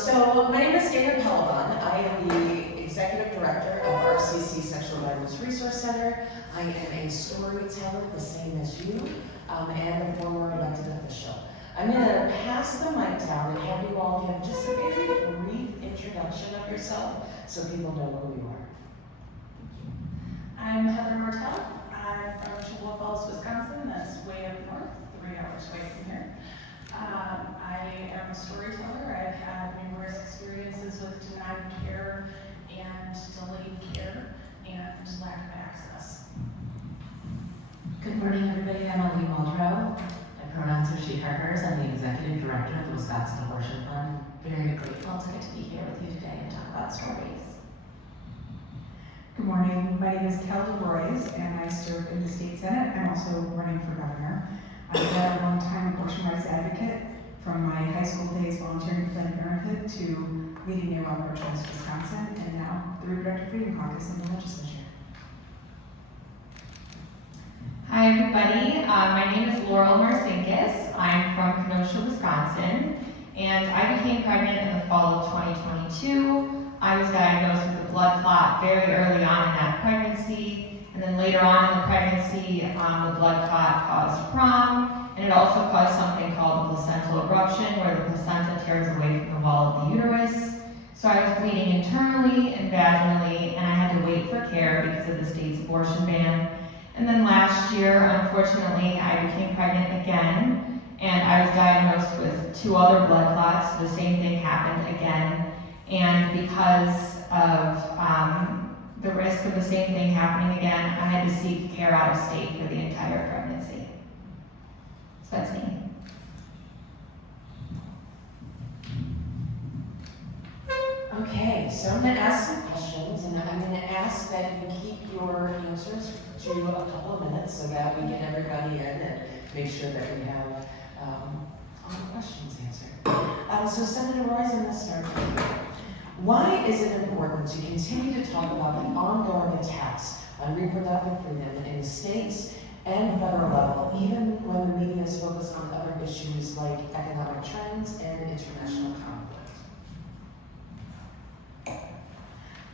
So my name is Kelda Roys. I am the Executive Director of RCC Sexual Violence Resource Center. I am a storyteller, the same as you, and a former elected official. I'm going to pass the mic down and have you all give just a very brief introduction of yourself so people know who you are. I'm Heather Martell. I'm from Chippewa Falls, Wisconsin. That's way up north, 3 hours away from here. I am a storyteller. I've had numerous experiences with denied care and delayed care and lack of access. Good morning, everybody. I'm Ali Muldrow. My pronouns are she, her, hers. I'm the Executive Director of the Wisconsin Abortion Fund. Very grateful to get to be here with you today and talk about stories. Good morning. My name is Kelda Roys, and I serve in the state senate. I'm also running for governor. I've been a long-time abortion rights advocate from my high school days volunteering for Planned Parenthood to leading Near Well Pro-Choice Wisconsin, and now the Reproductive Freedom Caucus in the legislature. Hi everybody, my name is Laurel Marcinkus. I'm from Kenosha, Wisconsin, and I became pregnant in the fall of 2022. I was diagnosed with a blood clot very early on in that pregnancy, and then later on in the pregnancy, the blood clot caused prom, and it also caused something called a placental abruption, where the placenta tears away from the wall of the uterus. So I was bleeding internally and vaginally, and I had to wait for care because of the state's abortion ban. And then last year, unfortunately, I became pregnant again, and I was diagnosed with 2 other blood clots. The same thing happened again, and because of the risk of the same thing happening again, I had to seek care out of state for the entire pregnancy. So that's me. Okay, so I'm going to ask some questions, and I'm going to ask that you keep your answers to a couple of minutes so that we get everybody in and make sure that we have all the questions answered. So Senator Roys, I'm going to start with you. Why is it important to continue to talk about the ongoing attacks on reproductive freedom in the states and federal level, even when the media is focused on other issues like economic trends and international conflict?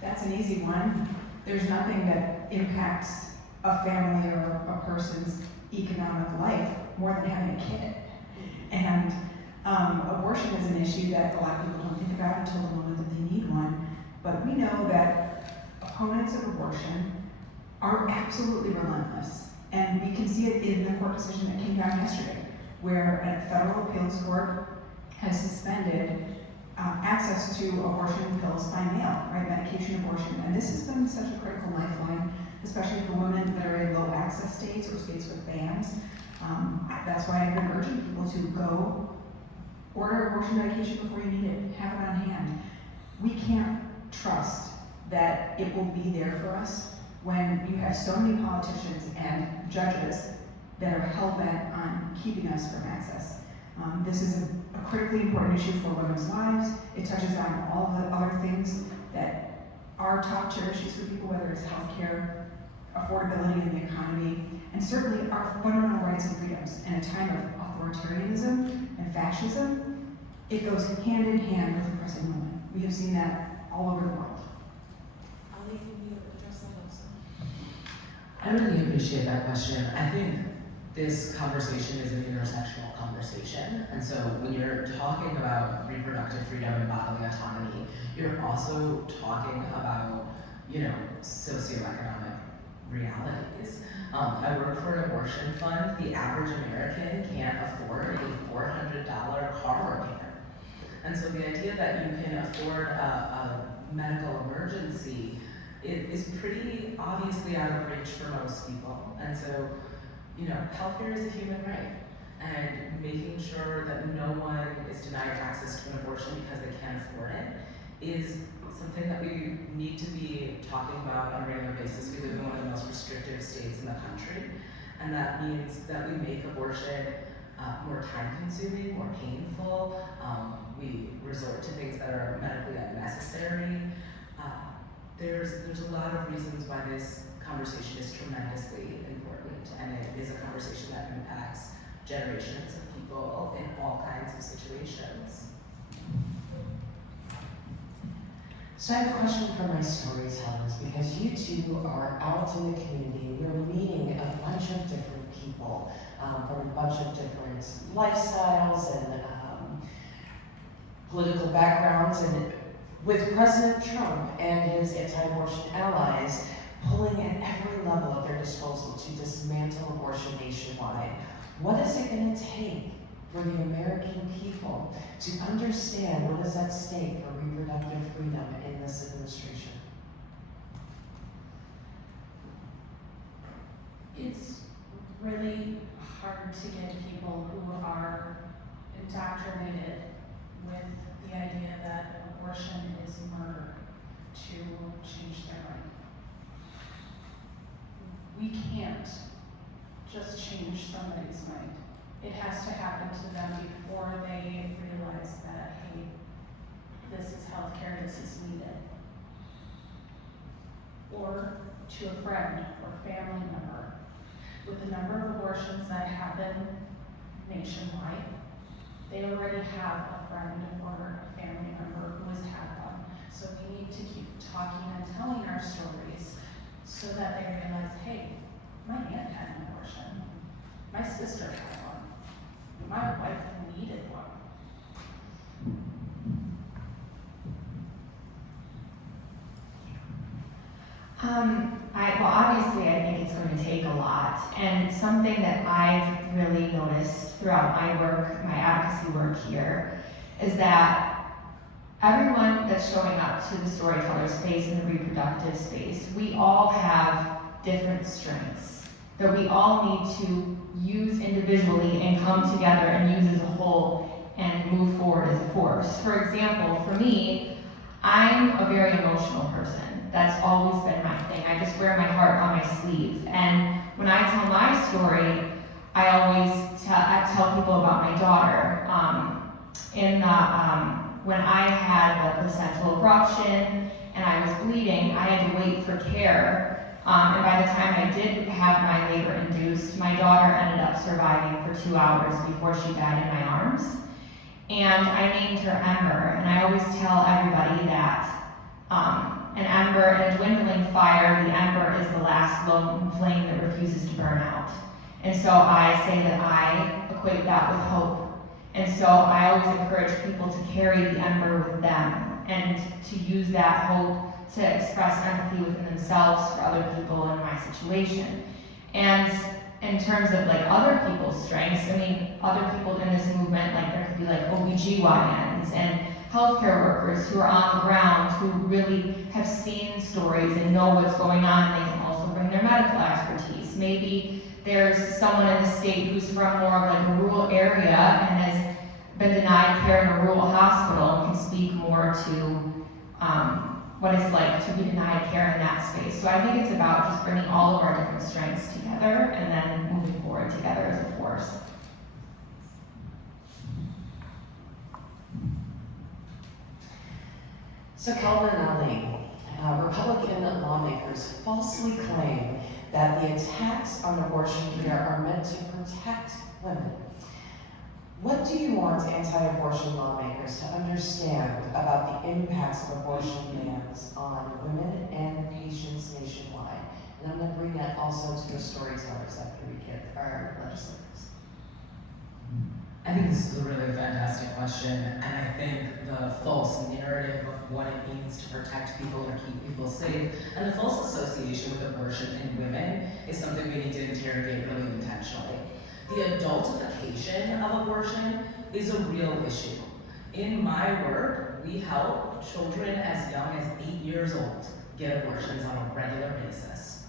That's an easy one. There's nothing that impacts a family or a person's economic life more than having a kid. And abortion is an issue that a lot of people don't think about until the moment that they need one. But we know that opponents of abortion are absolutely relentless. And we can see it in the court decision that came down yesterday, where a federal appeals court has suspended access to abortion pills by mail, right? Medication abortion. And this has been such a critical lifeline, especially for women that are in low access states or states with bans. That's why I've been urging people to go order abortion medication before you need it. Have it on hand. We can't trust that it will be there for us when you have so many politicians and judges that are hell-bent on keeping us from access. This is a critically important issue for women's lives. It touches on all the other things that are top-tier issues for people, whether it's healthcare, affordability in the economy, and certainly our fundamental rights and freedoms. In a time of authoritarianism and fascism, it goes hand in hand with oppressing women. We have seen that all over the world. Ali, can you address that also? I really appreciate that question. I think this conversation is an intersectional conversation. And so when you're talking about reproductive freedom and bodily autonomy, you're also talking about, socioeconomic realities. I work for an abortion fund. The average American can't afford a $400 car repair. And so the idea that you can afford a medical emergency is pretty obviously out of reach for most people. And so, healthcare is a human right. And making sure that no one is denied access to an abortion because they can't afford it is something that we need to be talking about on a regular basis. We live in one of the most restrictive states in the country, and that means that we make abortion more time-consuming, more painful. We resort to things that are medically unnecessary. There's a lot of reasons why this conversation is tremendously important, and it is a conversation that impacts generations of people in all kinds of situations. So I have a question for my storytellers, because you two are out in the community. You're meeting a bunch of different people from a bunch of different lifestyles and political backgrounds, and with President Trump and his anti-abortion allies pulling at every level at their disposal to dismantle abortion nationwide, what is it going to take for the American people to understand what is at stake for reproductive freedom in this administration? It's really hard to get people who are indoctrinated with the idea that abortion is murder to change their mind. We can't just change somebody's mind. It has to happen to them before they realize that, hey, this is healthcare, this is needed. Or to a friend or family member. With the number of abortions that happen nationwide, they already have a friend or a family member who has had one. So we need to keep talking and telling our stories so that they realize, hey, my aunt had an abortion. My sister had one. My wife needed one. Obviously, I think it's going to take a lot. And something that I've really noticed throughout my work, my advocacy work here, is that everyone that's showing up to the storyteller space and the reproductive space, we all have different strengths that we all need to use individually and come together and use as a whole and move forward as a force. For example, for me, I'm a very emotional person. That's always been my thing. I just wear my heart on my sleeve. And when I tell my story, I always tell people about my daughter. When I had the placental abruption and I was bleeding, I had to wait for care. And by the time I did have my labor induced, my daughter ended up surviving for 2 hours before she died in my arms. And I named her Ember, and I always tell everybody that an ember in a dwindling fire, the ember is the last lone flame that refuses to burn out. And so I say that I equate that with hope. And so I always encourage people to carry the ember with them and to use that hope to express empathy within themselves for other people in my situation. And in terms of like other people's strengths, I mean, other people in this movement, like there could be like OBGYNs and healthcare workers who are on the ground who really have seen stories and know what's going on, and they can also bring their medical expertise. Maybe there's someone in the state who's from more of like a rural area and has been denied care in a rural hospital and can speak more to what it's like to be denied care in that space. So I think it's about just bringing all of our different strengths together and then moving forward together as a force. So Kelda and Ali, Republican lawmakers falsely claim that the attacks on abortion care are meant to protect women. What do you want anti-abortion lawmakers to understand about the impacts of abortion bans on women and patients nationwide? And I'm going to bring that also to the storytellers after we get our legislators. I think this is a really fantastic question, and I think the false narrative of what it means to protect people or keep people safe, and the false association with abortion and women is something we need to interrogate really intentionally. The adultification of abortion is a real issue. In my work, we help children as young as 8 years old get abortions on a regular basis.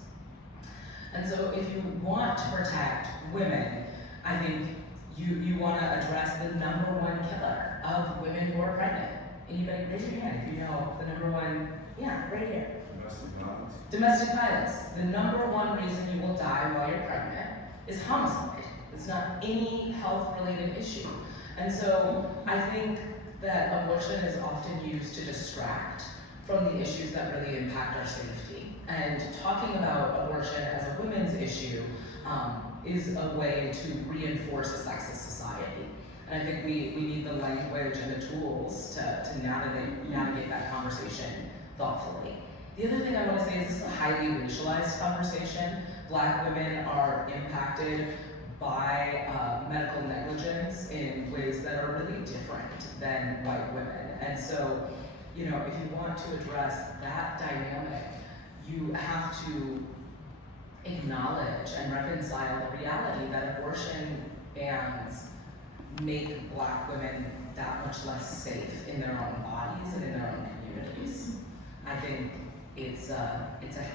And so if you want to protect women, I think you want to address the number one killer of women who are pregnant. Anybody, raise your hand if you know the number one, yeah, right here. Domestic violence. Domestic violence. The number one reason you will die while you're pregnant is homicide. It's not any health-related issue. And so I think that abortion is often used to distract from the issues that really impact our safety. And talking about abortion as a women's issue is a way to reinforce a sexist society. And I think we need the language and the tools to navigate that conversation thoughtfully. The other thing I want to say is this is a highly racialized conversation. Black women are impacted by medical negligence in ways that are really different than white women. And so, if you want to address that dynamic, you have to acknowledge and reconcile the reality that abortion bans make Black women that much less safe in their own bodies and in their own communities. I think it's a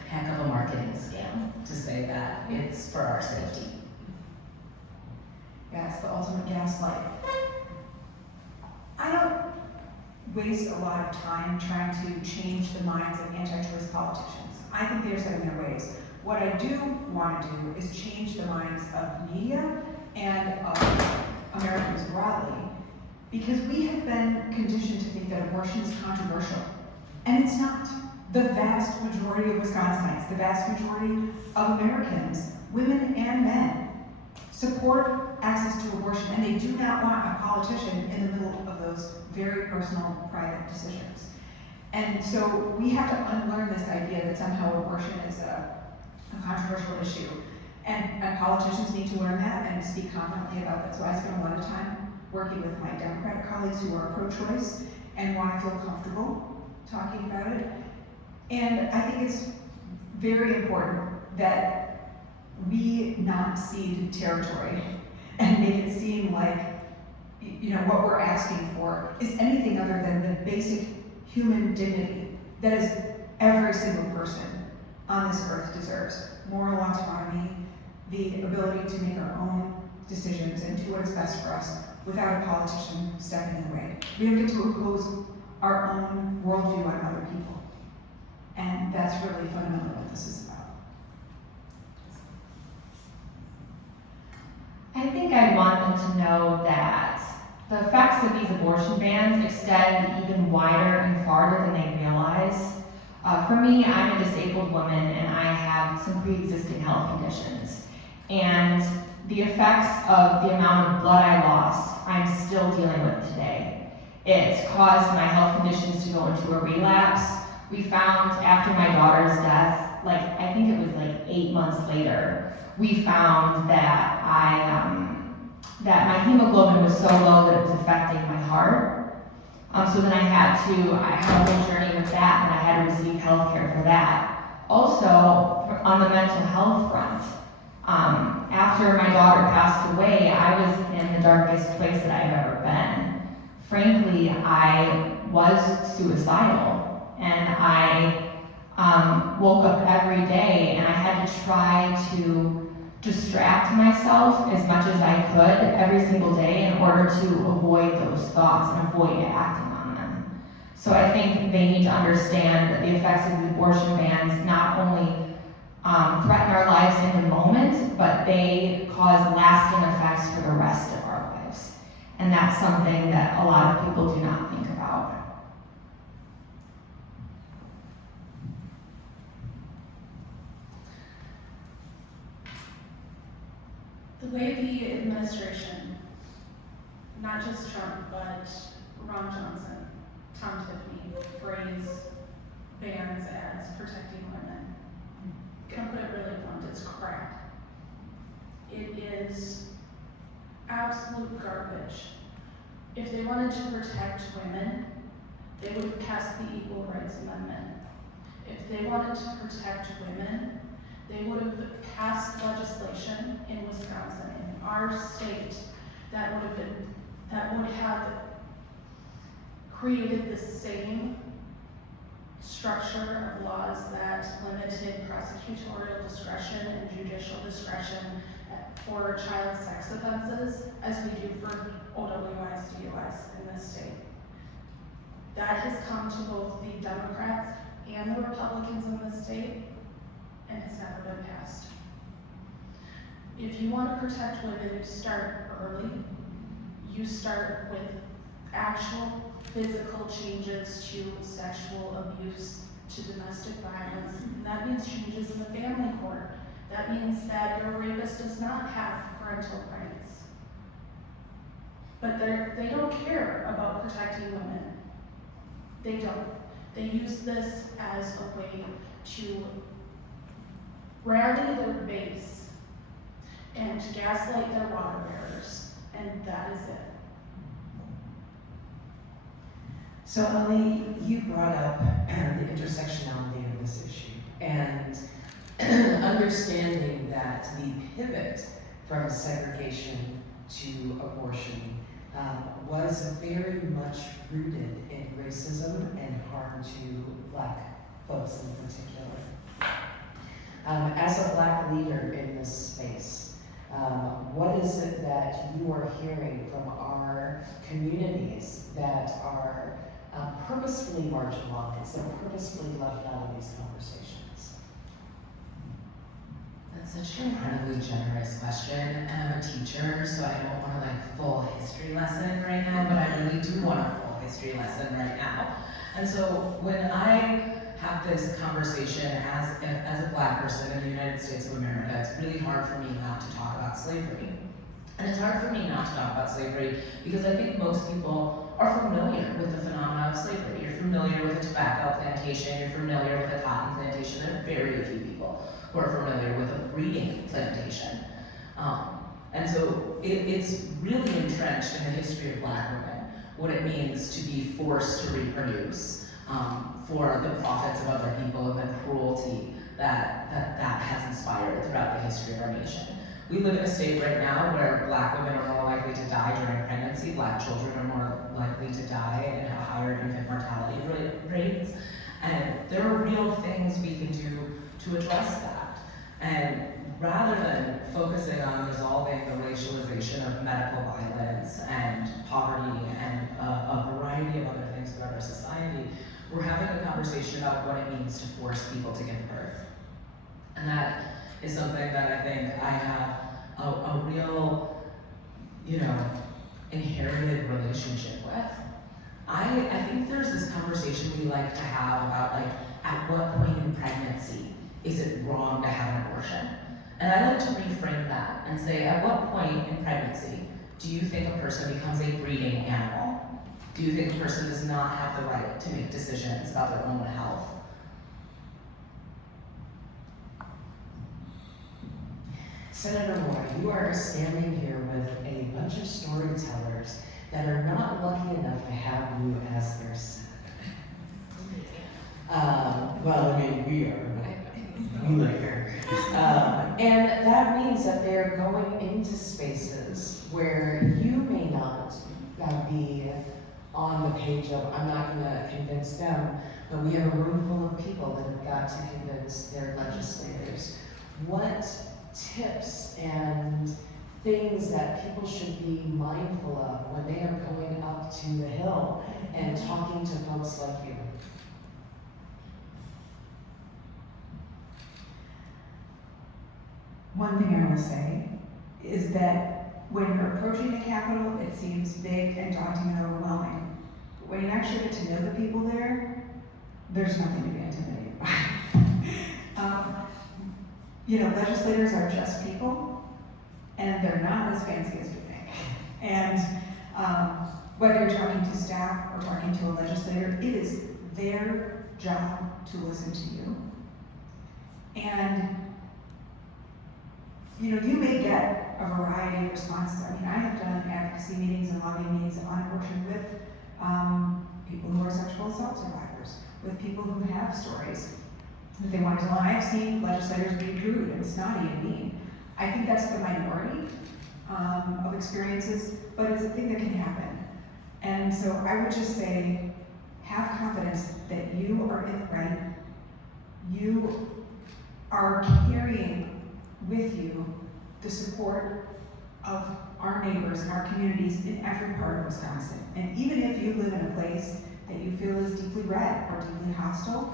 heck of a marketing scam to say that it's for our safety. Yeah, it's the ultimate gaslight. I don't waste a lot of time trying to change the minds of anti-choice politicians. I think they're set in their ways. What I do want to do is change the minds of media and of Americans broadly, because we have been conditioned to think that abortion is controversial, and it's not. The vast majority of Wisconsinites, the vast majority of Americans, women and men, support access to abortion, and they do not want a politician in the middle of those very personal, private decisions. And so we have to unlearn this idea that somehow abortion is a controversial issue. And politicians need to learn that and speak confidently about that. So I spend a lot of time working with my Democratic colleagues who are pro-choice and want to feel comfortable talking about it. And I think it's very important that we not cede territory and make it seem like, what we're asking for is anything other than the basic human dignity that is every single person on this earth deserves. Moral autonomy, the ability to make our own decisions and do what is best for us without a politician stepping in the way. We don't get to impose our own worldview on other people. And that's really fundamentally what this is about. I think I want them to know that the effects of these abortion bans extend even wider and farther than they realize. For me, I'm a disabled woman and I have some pre-existing health conditions. And the effects of the amount of blood I lost, I'm still dealing with today. It's caused my health conditions to go into a relapse. We found after my daughter's death, I think it was 8 months later, we found that that my hemoglobin was so low that it was affecting my heart. So then I had a whole journey with that, and I had to receive health care for that. Also, on the mental health front, after my daughter passed away, I was in the darkest place that I've ever been. Frankly, I was suicidal, and I woke up every day and I had to try to distract myself as much as I could every single day in order to avoid those thoughts and avoid acting on them. So I think they need to understand that the effects of the abortion bans not only threaten our lives in the moment, but they cause lasting effects for the rest of our lives. And that's something that a lot of people do not think about. The way the administration, not just Trump, but Ron Johnson, Tom Tiffany, phrase bans as protecting women, can I put it really blunt, it's crap. It is absolute garbage. If they wanted to protect women, they would have passed the Equal Rights Amendment. If they wanted to protect women, they would have passed legislation in Wisconsin, in our state, that would have created the same structure of laws that limited prosecutorial discretion and judicial discretion for child sex offenses as we do for OWIs, DUIs in this state. That has come to both the Democrats and the Republicans in this state, and has never been passed. If you want to protect women, you start early. You start with actual physical changes to sexual abuse, to domestic violence. And that means changes in the family court. That means that your rapist does not have parental rights. But they don't care about protecting women. They don't. They use this as a way to rally their base and gaslight their water bearers, and that is it. So Ali, you brought up the intersectionality of this issue and understanding that the pivot from segregation to abortion was very much rooted in racism and harm to Black folks in particular. As a Black leader in this space, what is it that you are hearing from our communities that are purposefully marginalized and purposefully left out of these conversations? That's such an incredibly generous question, and I'm a teacher, so I don't want a full history lesson right now, but I really do want a full history lesson right now. And so when I have this conversation as a Black person in the United States of America, it's really hard for me not to talk about slavery. And it's hard for me not to talk about slavery because I think most people are familiar with the phenomena of slavery. You're familiar with a tobacco plantation, you're familiar with a cotton plantation. There are very few people who are familiar with a breeding plantation. And so it's really entrenched in the history of Black women, what it means to be forced to reproduce for the profits of other people and the cruelty that has inspired throughout the history of our nation. We live in a state right now where Black women are more likely to die during pregnancy, Black children are more likely to die and have higher infant mortality rates. And there are real things we can do to address that. And rather than focusing on resolving the racialization of medical violence and poverty and a variety of other things throughout our society, we're having a conversation about what it means to force people to give birth. And that is something that I think I have a real, inherited relationship with. I think there's this conversation we like to have about at what point in pregnancy is it wrong to have an abortion? And I like to reframe that and say, at what point in pregnancy do you think a person becomes a breeding animal? Do you think a person does not have the right to make decisions about their own health? Senator Moore, you are standing here with a bunch of storytellers that are not lucky enough to have you as their senator. We are. We live here. And that means that they're going into spaces where you may not be on the page of, I'm not going to convince them, but we have a room full of people that have got to convince their legislators. What tips and things that people should be mindful of when they are going up to the Hill and talking to folks like you? One thing I will say is that when you're approaching the Capitol, it seems big and daunting and overwhelming. But when you actually get to know the people there, there's nothing to be intimidated by. Legislators are just people, and they're not as fancy as we think. And whether you're talking to staff or talking to a legislator, it is their job to listen to you. And you may get a variety of responses. I have done advocacy meetings and lobbying meetings on abortion with people who are sexual assault survivors, with people who have stories that they want to tell. And I've seen legislators be rude and snotty and mean. I think that's the minority of experiences, but it's a thing that can happen. And so I would just say, have confidence that you are in the right. You are carrying with you the support of our neighbors and our communities in every part of Wisconsin. And even if you live in a place that you feel is deeply red or deeply hostile,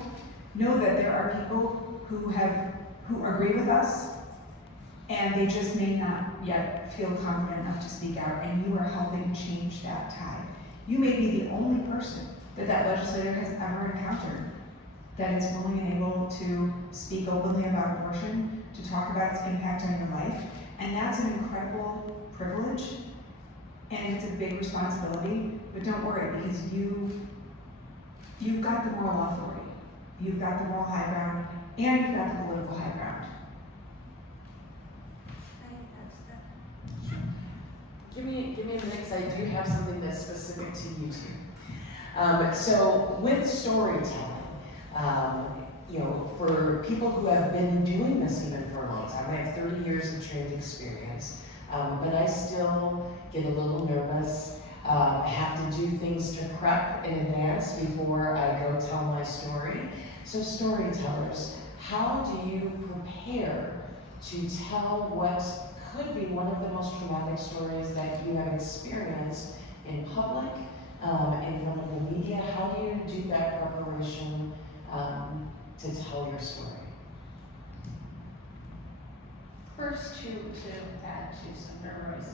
know that there are people who agree with us, and they just may not yet feel confident enough to speak out, and you are helping change that tide. You may be the only person that legislator has ever encountered that is willing and able to speak openly about abortion, to talk about its impact on your life, and that's an incredible privilege, and it's a big responsibility, but don't worry, because you you've got the moral authority, you've got the moral high ground, and you've got the political high ground. Give me a minute, because I do have something that's specific to you two. So with storytelling, for people who have been doing this even for a long time, I have 30 years of trained experience, but I still get a little nervous. I have to do things to prep in advance before I go tell my story. So storytellers, how do you prepare to tell what could be one of the most traumatic stories that you have experienced in public, in front of the media? How do you do that preparation to tell your story? First, to add to Senator Roy's,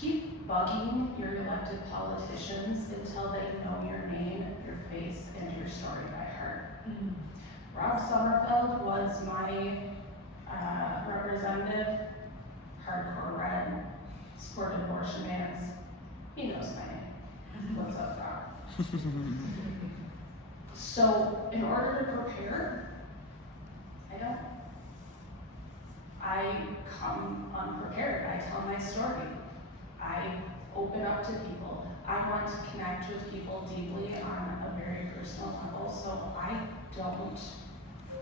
keep bugging your elected politicians until they know your name, your face, and your story by heart. Rob Sommerfeld was my representative, hardcore red, supported abortion bans. He knows my name. What's up, Rob? So, in order to prepare, I come unprepared. I tell my story. I open up to people. I want to connect with people deeply on a very personal level, so I don't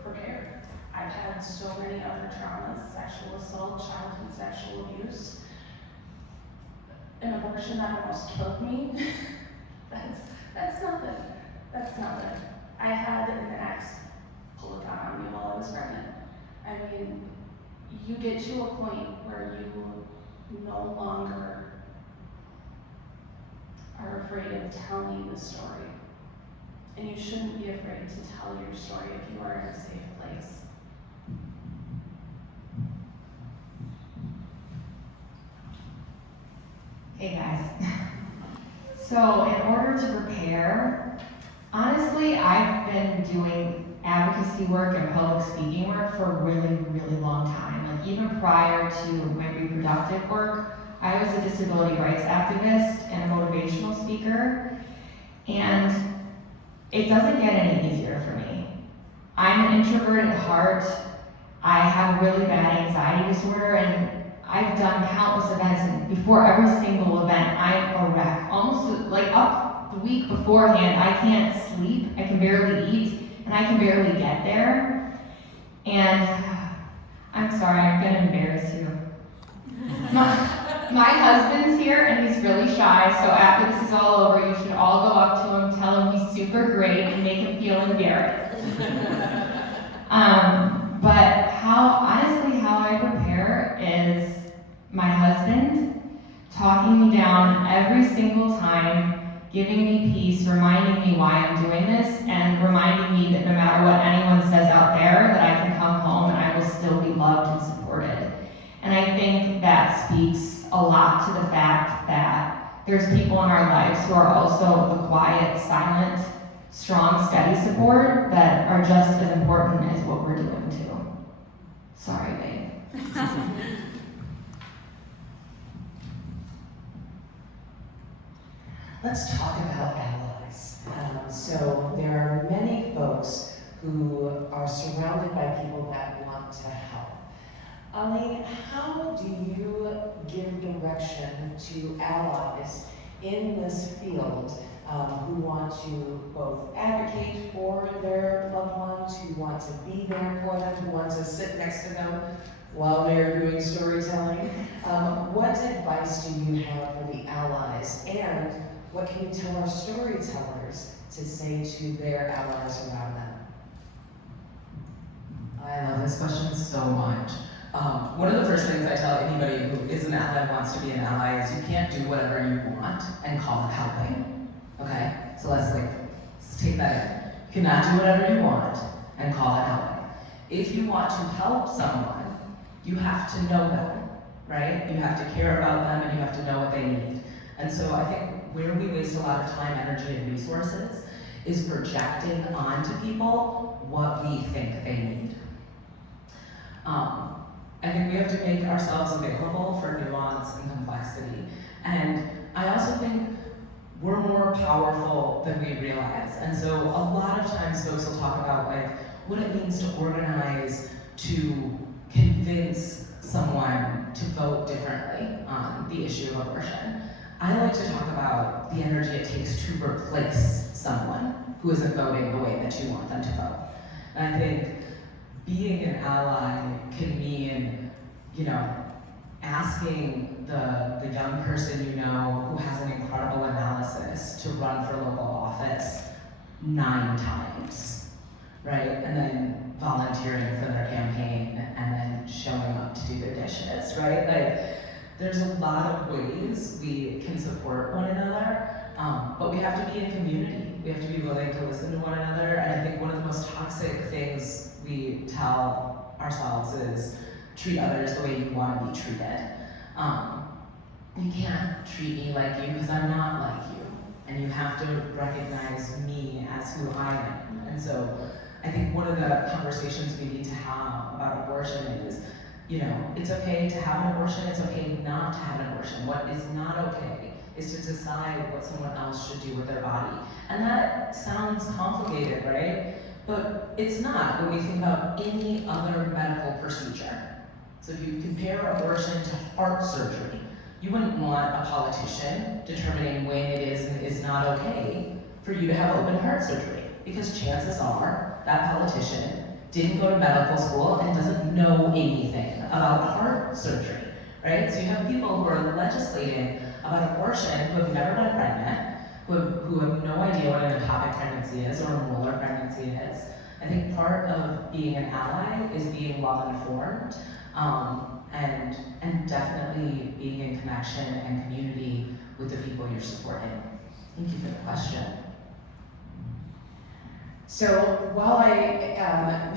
prepare. I've had so many other traumas: sexual assault, childhood sexual abuse, an abortion that almost killed me. That's nothing. That's nothing. I had an ex pull a gun on me while I was pregnant. I mean, you get to a point where you no longer are afraid of telling the story. And you shouldn't be afraid to tell your story if you are in a safe place. Hey guys. So in order to prepare, honestly, I've been doing advocacy work and public speaking work for a really, really long time. Like even prior to my reproductive work, I was a disability rights activist and a motivational speaker, and it doesn't get any easier for me. I'm an introvert at heart. I have a really bad anxiety disorder, and I've done countless events, and before every single event, I'm a wreck. Almost like up the week beforehand, I can't sleep, I can barely eat, and I can barely get there. And I'm sorry, I'm gonna embarrass you. My husband's here, and he's really shy, so after this is all over, you should all go up to him, tell him he's super great, and make him feel embarrassed. But honestly, how I prepare is my husband talking me down every single time, giving me peace, reminding me why I'm doing this, and reminding me that no matter what anyone says out there, that I can come home and I will still be loved and supported. And I think that speaks a lot to the fact that there's people in our lives who are also the quiet, silent, strong, steady support that are just as important as what we're doing too. Sorry, babe. Let's talk about allies. So there are many folks who are surrounded by people that want to help. Ali, how do you give direction to allies in this field who want to both advocate for their loved ones, who want to be there for them, who want to sit next to them while they're doing storytelling? What advice do you have for the allies, and what can you tell our storytellers to say to their allies around them? I love this question so much. One of the first things I tell anybody who is an ally and wants to be an ally is you can't do whatever you want and call it helping. Okay? So let's take that in. You cannot do whatever you want and call it helping. If you want to help someone, you have to know them, right? You have to care about them and you have to know what they need. And so I think where we waste a lot of time, energy, and resources is projecting onto people what we think they need. I think we have to make ourselves available for nuance and complexity. And I also think we're more more powerful than we realize. And so a lot of times folks will talk about like what it means to organize to convince someone to vote differently on the issue of abortion. I like to talk about the energy it takes to replace someone who isn't voting the way that you want them to vote. And I think being an ally can mean, you know, asking the young person you know who has an incredible analysis to run for local office 9 times, right? And then volunteering for their campaign and then showing up to do their dishes, right? Like, there's a lot of ways we can support one another, but we have to be in community. We have to be willing to listen to one another, and I think one of the most toxic things we tell ourselves is treat others the way you want to be treated. You can't treat me like you because I'm not like you, and you have to recognize me as who I am. And so I think one of the conversations we need to have about abortion is, you know, it's okay to have an abortion, it's okay not to have an abortion. What is not okay is to decide what someone else should do with their body. And that sounds complicated, right? But it's not when we think about any other medical procedure. So if you compare abortion to heart surgery, you wouldn't want a politician determining when it is and is not okay for you to have open heart surgery, because chances are that politician didn't go to medical school and doesn't know anything about heart surgery, right? So you have people who are legislating about abortion who have never been pregnant, who have no idea what an ectopic pregnancy is or a molar pregnancy is. I think part of being an ally is being well informed, and definitely being in connection and community with the people you're supporting. Thank you for the question. So while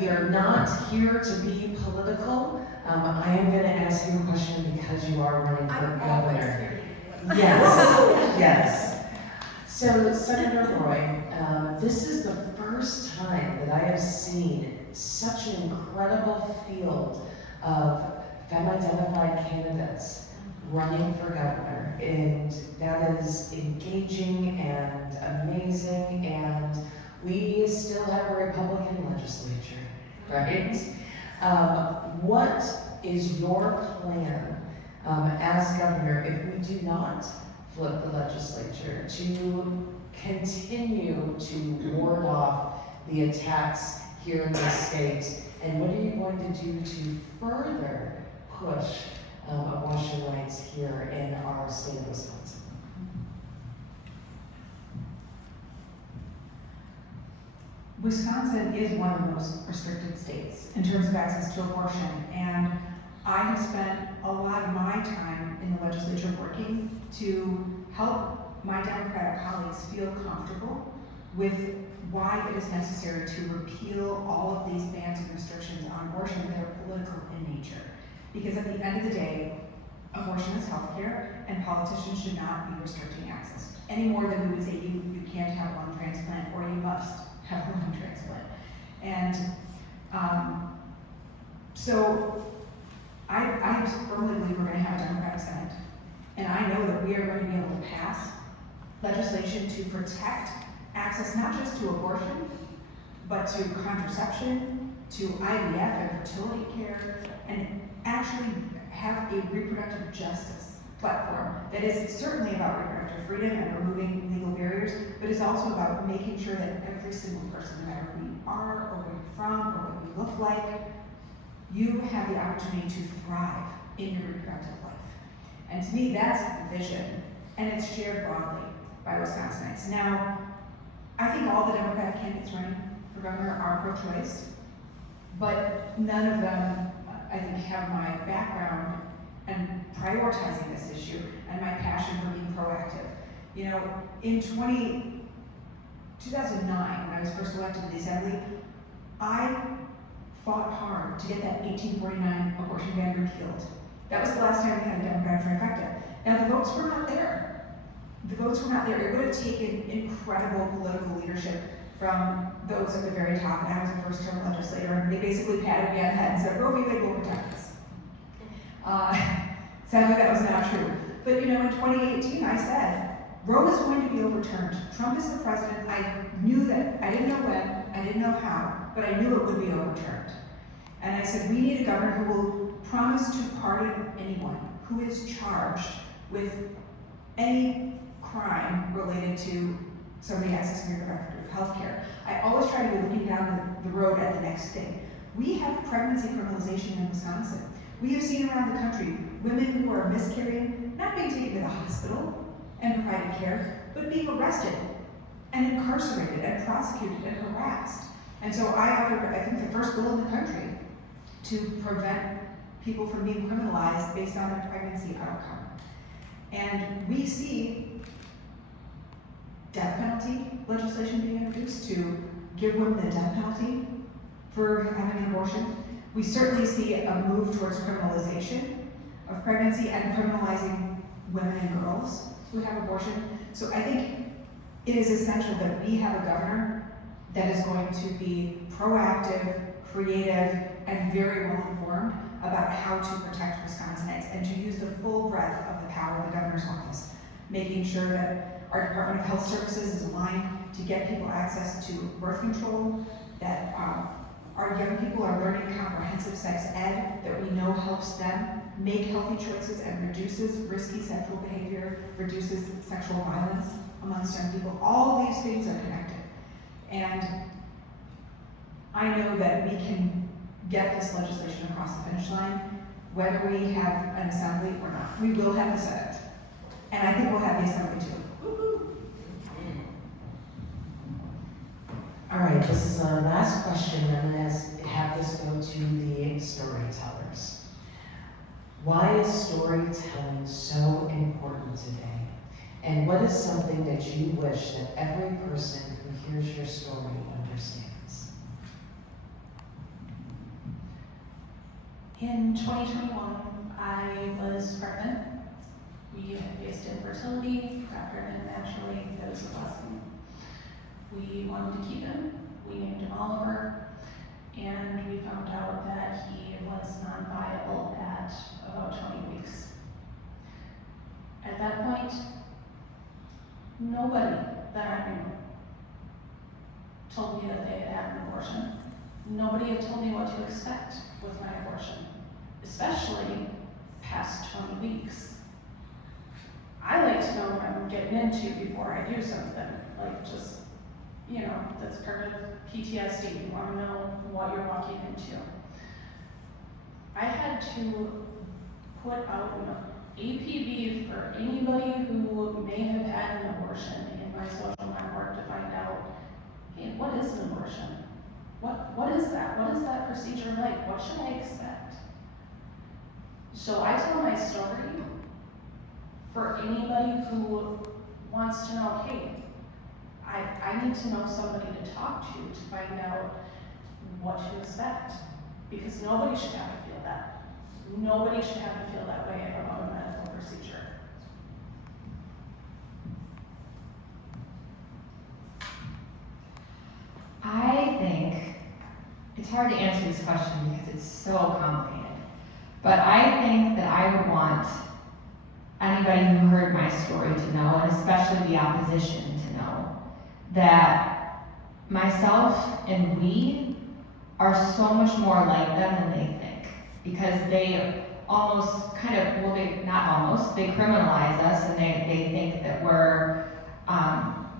we are not here to be political, I am going to ask you a question because you are running for governor. Yes, yes. So Senator Roy, this is the first time that I have seen such an incredible field of femme-identified candidates running for governor, and that is engaging and amazing, and we still have a Republican legislature, right? What is your plan as governor if we do not flip the legislature to continue to ward off the attacks here in the state? And what are you going to do to further push abortion rights here in our state of Wisconsin? Wisconsin is one of the most restricted states in terms of access to abortion, and I have spent a lot of my time in the legislature working to help my Democratic colleagues feel comfortable with why it is necessary to repeal all of these bans and restrictions on abortion that are political in nature. Because at the end of the day, abortion is healthcare, and politicians should not be restricting access any more than we would say you can't have lung transplant or you must have a lung transplant. And so I firmly believe we're going to have a Democratic Senate, and I know that we are going to be able to pass legislation to protect access not just to abortion, but to contraception, to IVF and fertility care, and actually have a reproductive justice platform that is certainly about reproductive freedom and removing legal barriers, but is also about making sure that every single person, no matter who you are, or where you're from, or what you look like, you have the opportunity to thrive in your reproductive life. And to me, that's the vision, and it's shared broadly by Wisconsinites. Now, I think all the Democratic candidates running for governor are pro-choice, but none of them, I think, have my background and prioritizing this issue and my passion for being proactive. You know, in 2009, when I was first elected to the Assembly, I fought hard to get that 1849 abortion ban repealed. That was the last time we had a Democratic trifecta. Now, the votes were not there. The votes were not there. It would have taken incredible political leadership from those at the very top, and I was a first-term legislator, and they basically patted me on the head and said, Roe v. Wade will protect us. Sadly, that was not true. But you know, in 2018, I said, Roe is going to be overturned. Trump is the president. I knew that, I didn't know when, I didn't know how, but I knew it would be overturned. And I said, we need a governor who will promise to pardon anyone who is charged with any crime related to somebody accessing reproductive health care. I always try to be looking down the road at the next thing. We have pregnancy criminalization in Wisconsin. We have seen around the country women who are miscarrying, not being taken to the hospital and provided care, but being arrested and incarcerated and prosecuted and harassed. And so I authored, I think, the first bill in the country to prevent people from being criminalized based on their pregnancy outcome. And we see death penalty legislation being introduced to give women the death penalty for having an abortion. We certainly see a move towards criminalization of pregnancy and criminalizing women and girls who have abortion. So I think it is essential that we have a governor that is going to be proactive, creative, and very well informed about how to protect Wisconsinites and to use the full breadth of the power of the governor's office, making sure that our Department of Health Services is aligned to get people access to birth control, that our young people are learning comprehensive sex ed that we know helps them make healthy choices and reduces risky sexual behavior, reduces sexual violence amongst young people. All of these things are connected. And I know that we can get this legislation across the finish line, whether we have an assembly or not. We will have the Senate. And I think we'll have the assembly too. All right, this is our last question. I'm going to have this go to the storytellers. Why is storytelling so important today? And what is something that you wish that every person who hears your story understands? In 2021, I was pregnant. We had faced infertility, got pregnant naturally. That was a blessing. We wanted to keep him. We named him Oliver, and we found out that he was non-viable at about 20 weeks. At that point, nobody that I knew told me that they had had an abortion. Nobody had told me what to expect with my abortion, especially past 20 weeks. I like to know what I'm getting into before I do something, like just, you know, that's part of PTSD. You want to know what you're walking into. I had to put out an APB for anybody who may have had an abortion in my social network to find out, hey, what is an abortion? What is that? What is that procedure like? What should I expect? So I tell my story for anybody who wants to know, hey, I need to know somebody to talk to find out what to expect. Because nobody should have to feel that. Nobody should have to feel that way about a medical procedure. I think it's hard to answer this question because it's so complicated. But I think that I would want anybody who heard my story to know, and especially the opposition to know, that myself and we are so much more like them than they think. Because they almost kind of, well, they not almost, they criminalize us and they think that we're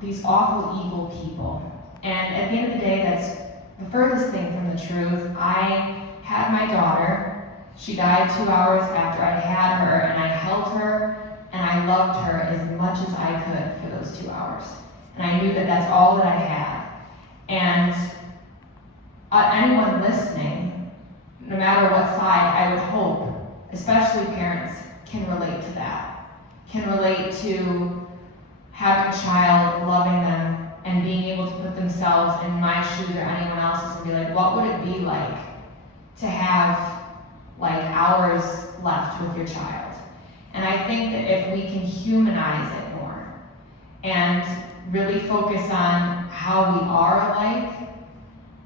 these awful, evil people. And at the end of the day, that's the furthest thing from the truth. I had my daughter. She died 2 hours after I had her, and I held her, and I loved her as much as I could for those 2 hours. And I knew that that's all that I had. And anyone listening, no matter what side, I would hope, especially parents, can relate to that. Can relate to having a child, loving them, and being able to put themselves in my shoes or anyone else's and be like, what would it be like to have like hours left with your child? And I think that if we can humanize it more and really focus on how we are alike,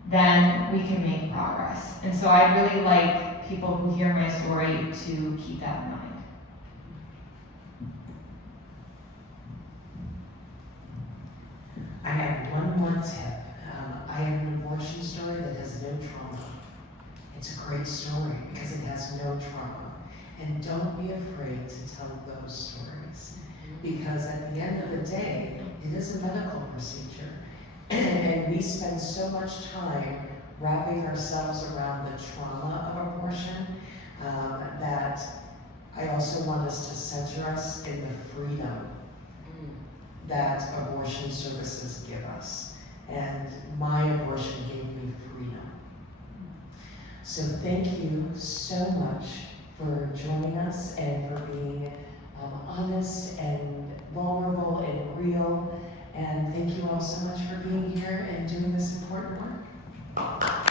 then we can make progress. And so I'd really like people who hear my story to keep that in mind. don't be afraid to tell those stories. Because at the end of the day, it is a medical procedure. And we spend so much time wrapping ourselves around the trauma of abortion that I also want us to center us in the freedom that abortion services give us. And my abortion gave me freedom. So thank you so much for joining us and for being honest and vulnerable and real. And thank you all so much for being here and doing this important work.